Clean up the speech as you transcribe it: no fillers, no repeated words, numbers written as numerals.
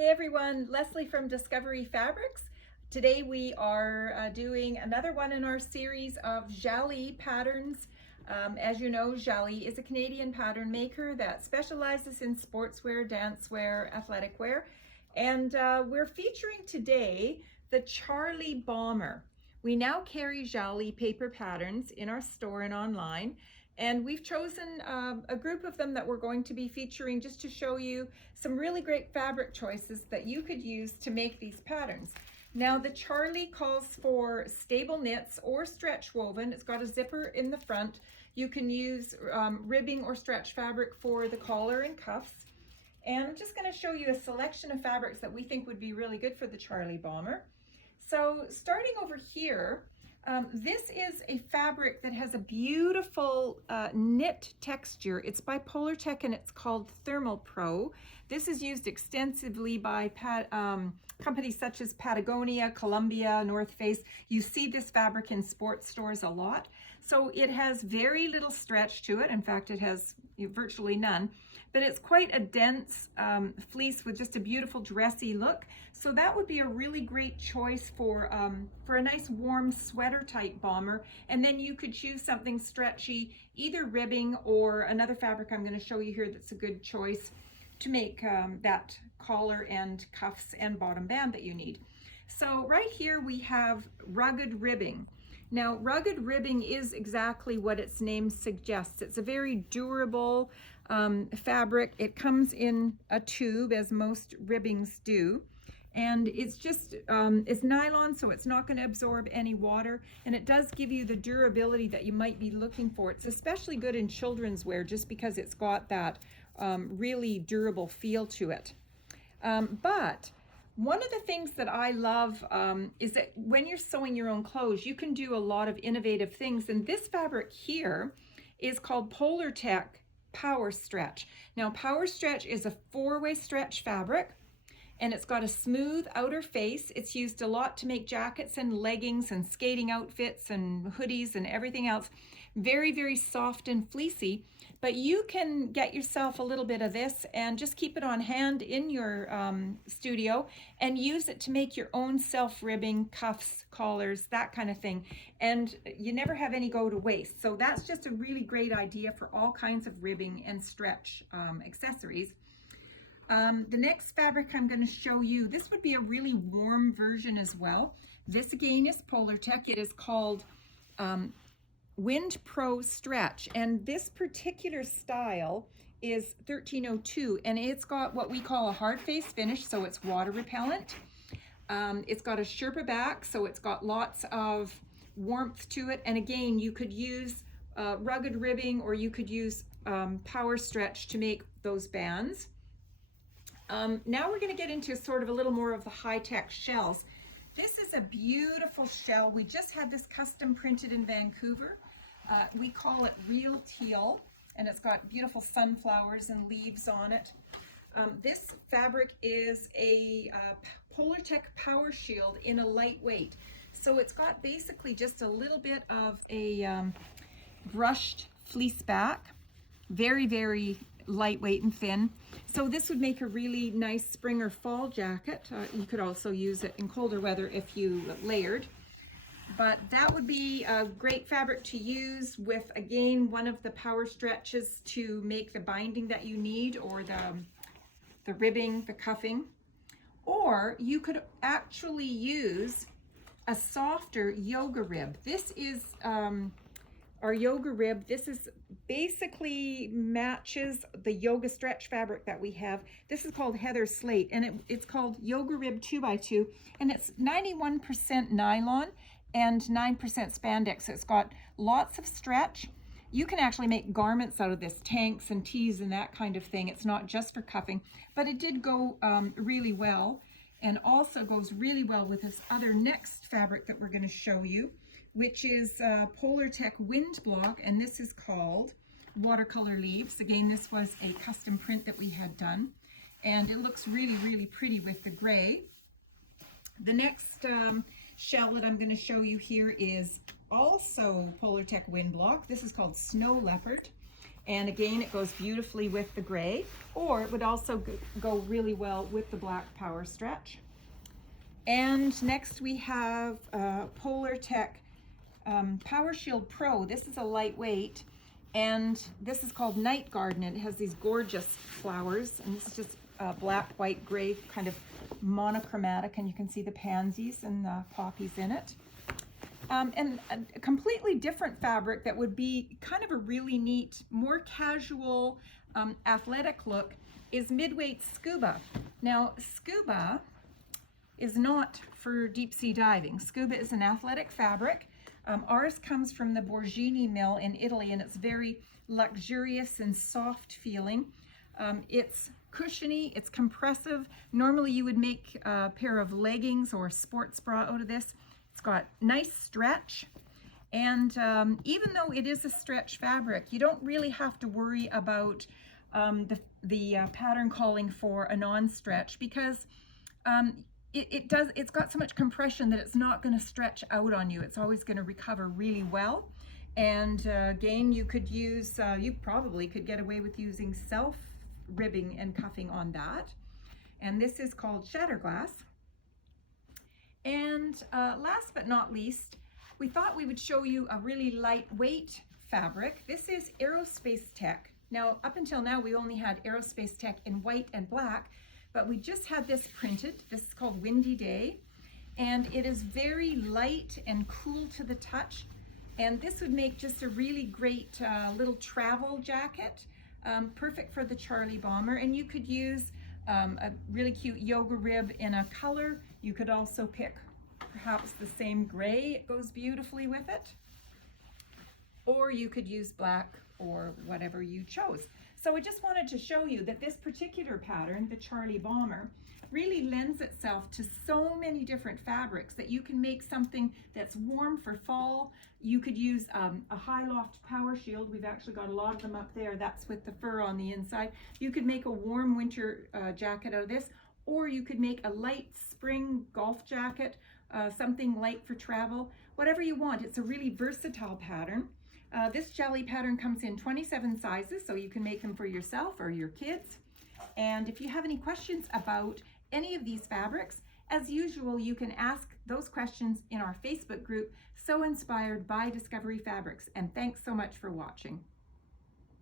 Hey everyone, Leslie from Discovery Fabrics. Today we are doing another one in our series of Jalie Patterns. As you know, Jalie is a Canadian pattern maker that specializes in sportswear, dancewear, athletic wear. And we're featuring today the Charlie Bomber. We now carry Jalie paper patterns in our store and online. And we've chosen a group of them that we're going to be featuring just to show you some really great fabric choices that you could use to make these patterns. Now the Charlie calls for stable knits or stretch woven. It's got a zipper in the front. You can use ribbing or stretch fabric for the collar and cuffs. And I'm just going to show you a selection of fabrics that we think would be really good for the Charlie Bomber. So starting over here, this is a fabric that has a beautiful knit texture. It's by Polartec and it's called Thermal Pro. This is used extensively by companies such as Patagonia, Columbia, North Face. You see this fabric in sports stores a lot. So it has very little stretch to it. In fact, it has virtually none, but it's quite a dense fleece with just a beautiful dressy look. So that would be a really great choice for a nice warm sweater type bomber. And then you could choose something stretchy, either ribbing or another fabric I'm going to show you here that's a good choice to make that collar and cuffs and bottom band that you need. So right here we have rugged ribbing. Now, rugged ribbing is exactly what its name suggests. It's a very durable fabric. It comes in a tube, as most ribbings do. And it's just, it's nylon, so it's not going to absorb any water. And it does give you the durability that you might be looking for. It's especially good in children's wear just because it's got that really durable feel to it. But one of the things that I love is that when you're sewing your own clothes, you can do a lot of innovative things. And this fabric here is called Polartec Power Stretch. Now, Power Stretch is a 4-way stretch fabric, and it's got a smooth outer face. It's used a lot to make jackets and leggings and skating outfits and hoodies and everything else. Very, very soft and fleecy. But you can get yourself a little bit of this and just keep it on hand in your studio and use it to make your own self-ribbing, cuffs, collars, that kind of thing. And you never have any go to waste. So that's just a really great idea for all kinds of ribbing and stretch accessories. The next fabric I'm going to show you, this would be a really warm version as well. This again is Polartec. It is called Wind Pro Stretch, and this particular style is 1302, and it's got what we call a hard face finish, so it's water repellent. It's got a Sherpa back, so it's got lots of warmth to it, and again, you could use rugged ribbing or you could use power stretch to make those bands. Now we're going to get into sort of a little more of the high-tech shells. This is a beautiful shell. We just had this custom printed in Vancouver. We call it Real Teal, and it's got beautiful sunflowers and leaves on it. This fabric is a Polartec Power Shield in a lightweight. So it's got basically just a little bit of a brushed fleece back, very, very lightweight and thin. So this would make a really nice spring or fall jacket. You could also use it in colder weather if you layered. But that would be a great fabric to use with, again, one of the power stretches to make the binding that you need, or the ribbing, the cuffing. Or you could actually use a softer yoga rib. This is our yoga rib. This is basically matches the yoga stretch fabric that we have. This is called Heather Slate, and it's called Yoga Rib 2x2, and it's 91% nylon and 9% spandex. So it's got lots of stretch. You can actually make garments out of this, tanks and tees and that kind of thing. It's not just for cuffing, but it did go really well, and also goes really well with this other next fabric that we're going to show you, which is Polartec Wind Block, and this is called Watercolor Leaves. Again, this was a custom print that we had done, and it looks really, really pretty with the gray. The next shell that I'm going to show you here is also Polartec Wind Block. This is called Snow Leopard, And again, it goes beautifully with the gray, or it would also go really well with the black power stretch. And next we have Polar Tech Power Shield Pro. This is a lightweight, and this is called Night Garden. It has these gorgeous flowers, and this is just black, white, gray, kind of monochromatic, and you can see the pansies and the poppies in it. And a completely different fabric that would be kind of a really neat, more casual, athletic look is Midweight Scuba. Now, Scuba is not for deep sea diving. Scuba is an athletic fabric. Ours comes from the Borghini mill in Italy, and it's very luxurious and soft feeling. It's cushiony, it's compressive. Normally you would make a pair of leggings or a sports bra out of this. It's got nice stretch, and even though it is a stretch fabric, you don't really have to worry about the pattern calling for a non-stretch, because it's got so much compression that it's not going to stretch out on you. It's always going to recover really well. And again, you could use, you probably could get away with using self ribbing and cuffing on that. And this is called Shatterglass. And last but not least, we thought we would show you a really lightweight fabric. This is Aerospace Tech. Now, up until now, we only had Aerospace Tech in white and black, but we just had this printed. This is called Windy Day, and it is very light and cool to the touch. And this would make just a really great little travel jacket, perfect for the Charlie Bomber. And you could use a really cute yoga rib in a color. You could also pick perhaps the same gray. It goes beautifully with it. Or you could use black or whatever you chose. So I just wanted to show you that this particular pattern, the Charlie Bomber, really lends itself to so many different fabrics that you can make something that's warm for fall. You could use a high loft power shield. We've actually got a lot of them up there. That's with the fur on the inside. You could make a warm winter jacket out of this, or you could make a light spring golf jacket, something light for travel, whatever you want. It's a really versatile pattern. This Jalie pattern comes in 27 sizes, so you can make them for yourself or your kids. And if you have any questions about any of these fabrics, as usual, you can ask those questions in our Facebook group, So Inspired by Discovery Fabrics. And thanks so much for watching.